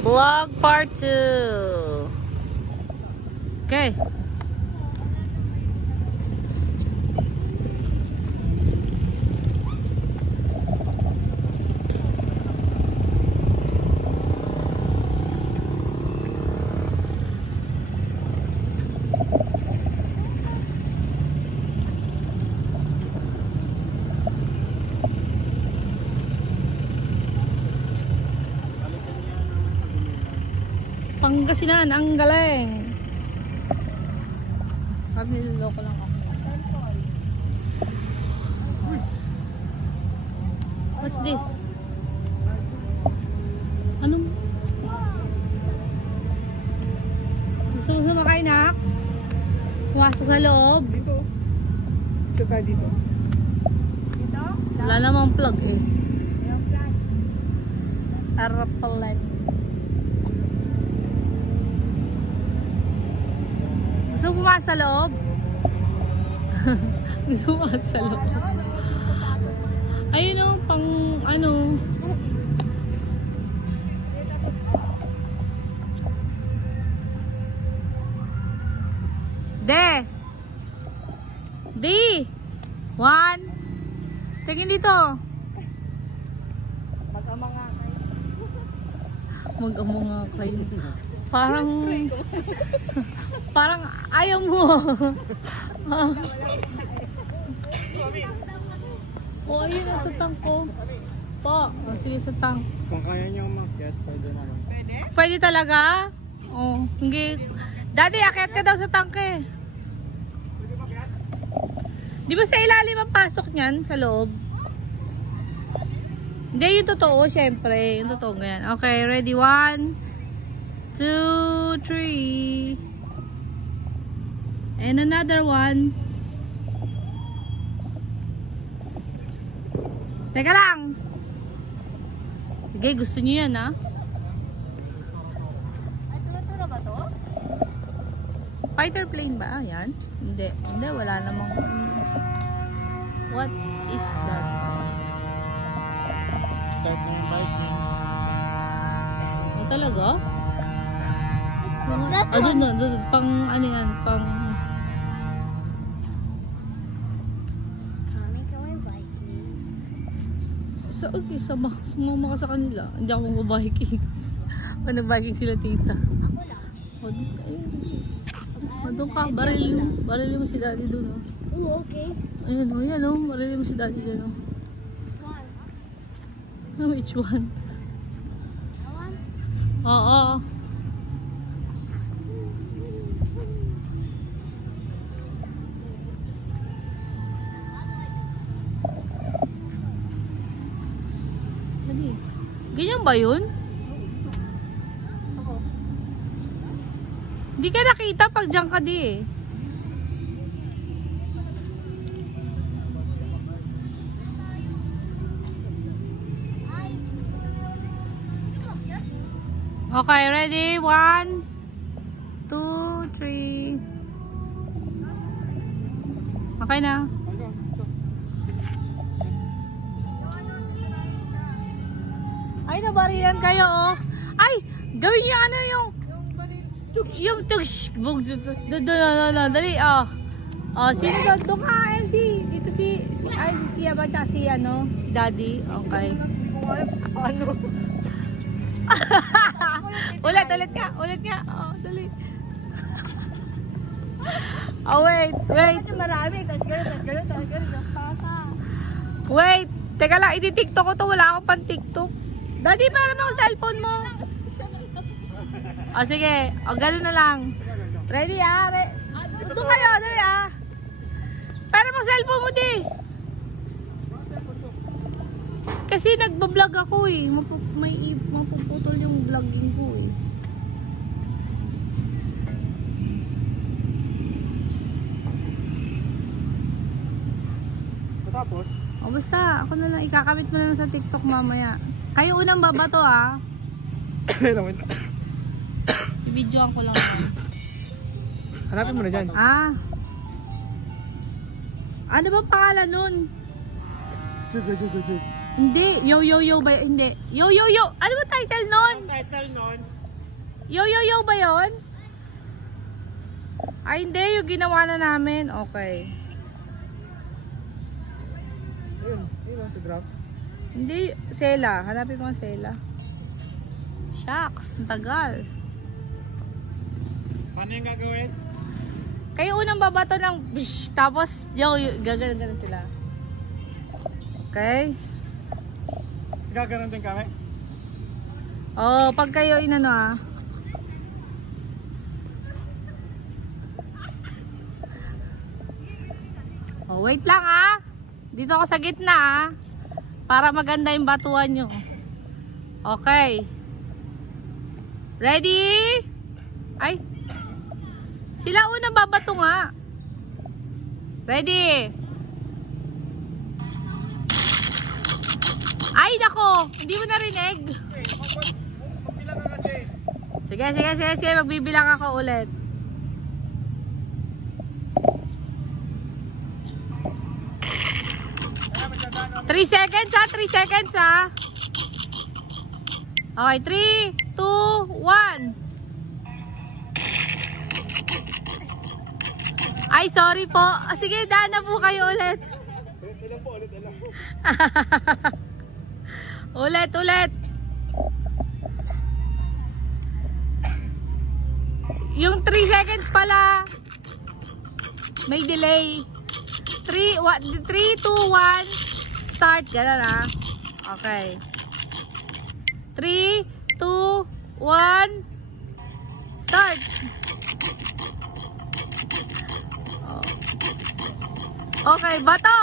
Vlog part 2. Okay. Pangasinan, ang galing. Pag niloloko lang ako. What's this? Anong? Gusto mo sumakay, nak? Pumasok sa loob? Dito. Dito tayo dito. Dito? Wala namang plug eh. Yung plan. Arapalan. Gusto mo pumasok sa loob? Gusto mo pumasok sa loob? Ayun o, pang ano. D! 1! Tingin dito. Mag-ama nga kayo. Mag-ama nga kayo. Parang ayaw mo. Oh, ayun na sa tank ko. Po, oh, sige sa tank. Kung kaya niyo umakyat, pwede naman. Pwede? Pwede talaga? Oh, hindi. Daddy, akyat ka daw sa tank eh. Pwede umakyat? Di ba sa ilalim ang pasok niyan? Sa loob? Hindi, yung totoo, syempre. Yung totoo ganyan. Okay, ready? 1, 2, 3. And another one. Teka lang. Sige, gusto niyo yan, ha? Ay, tura-tura ba to? Fighter plane ba? Yan? Hindi. Hindi, wala namang... What is that? Start na yung Vikings. Oh, talaga? Doon. Pang ano yan? Pang... Kami kami Viking. Okay, sumama ka sa kanila. Hindi ako mag-Vikings. Nag-Vikings sila tita. Ako lang. Oh, ayun. Doon ka, barili mo si daddy doon. Oh. Oo, okay. Ayun, oh, yan, oh. Barili mo si daddy dyan. Oh. One. Ano, which one? One. Oo. Dali. Ganyan ba yun? Ako. Hindi ka nakita pag dyan ka di eh. Okay, ready? 1, 2, 3. Okay na. Ay, nabarilan kayo, oh. Ay, gawin niyo ano yung tugs. Dali, oh. Oh, sino doon? Doon ka, MC. Dito si Sia ba? Tsaka si, ano, si Daddy. Okay. Ano? ulit nga. Oh, dali. Oh, wait. Kasi marami. Tapos gano'n. Pasa. Wait. Teka lang, iti-tiktok ko to. Wala akong pan-tiktok. Daddy, para mo ako cellphone mo. Oh, sige. O, gano'n na lang. Ready, ah? Ito kayo, dali, ah. Para mo cellphone mo, di. Kasi nagbablog ako, eh. Mapuputol yung vlogging ko, eh. Tapos? O, basta. Ako na lang. Ikakamit mo na lang sa TikTok mamaya. Kayo unang babato, ah. I-videoan ko lang yan. Hanapin mo na dyan. Ah. Ano ba pangalan nun? Jug. Hindi. Yo ba? Hindi. Yo. Ano ba title nun? Title. style nun? Yo ba yun? Ay hindi, yung ginawa na namin. Okay. Ayun, yun sa drop. Hindi, Sela. Hanapin mo ang Sela. Shucks, ang tagal. Paano yung gagawin? Kayo unang babato ng bish, tapos gaganon sila. Okay? Mas gaganon din kami? Oh, pag kayo inano ah. Oh, wait lang ah. Dito ako sa gitna ah. Para maganda yung batuan nyo. Okay. Ready? Ay. Sila unang babato nga. Ready? Ay, nako. Hindi mo narinig. Magbilang ka kasi. Sige. Magbibilang ako ulit. 3 seconds ha. 3 seconds ha. Okay, 3, 2, 1. Ay, sorry po. Sige, daan na po kayo ulit. Ilan po ulit? Ulit. Yung 3 seconds pala, may delay. 3, 2, 1, start. Ganun ha. Okay. 3, 2, 1, start. Okay, bato.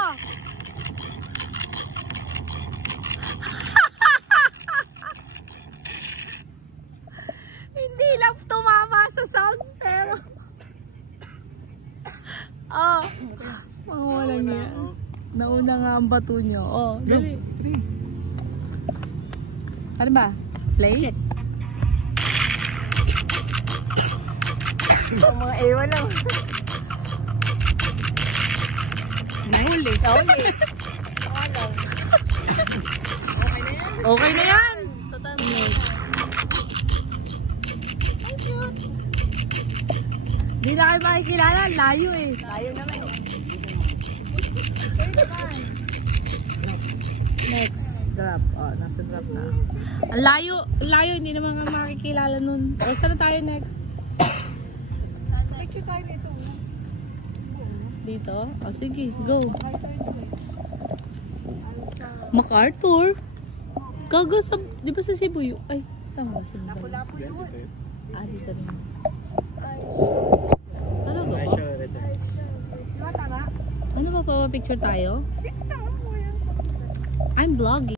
Hindi lang tumama sa sounds pero mga walang niya. Nauna nga ang bato nyo. Oh, dali. Ano ba? Play? Ang mga ewan lang. Nahuli. Okay na yan. Hindi na kayo makikilala. Layo eh. Layo naman eh. Next drop. Oh, nasa drop na. Ang layo. Hindi naman nga makikilala nun. O, saan na tayo next? Picture tayo nito. Dito? O, sige. Go. MacArthur? Gago sa... Di ba sa Cebu yun? Ay, tama ba sa Cebu? Lapu-lapu yun. Dito rin. Ay, Talaga Ay, ba? siya ulit. di ba tama? Ano ba pa picture tayo? Dito tama mo yan. I'm vlogging.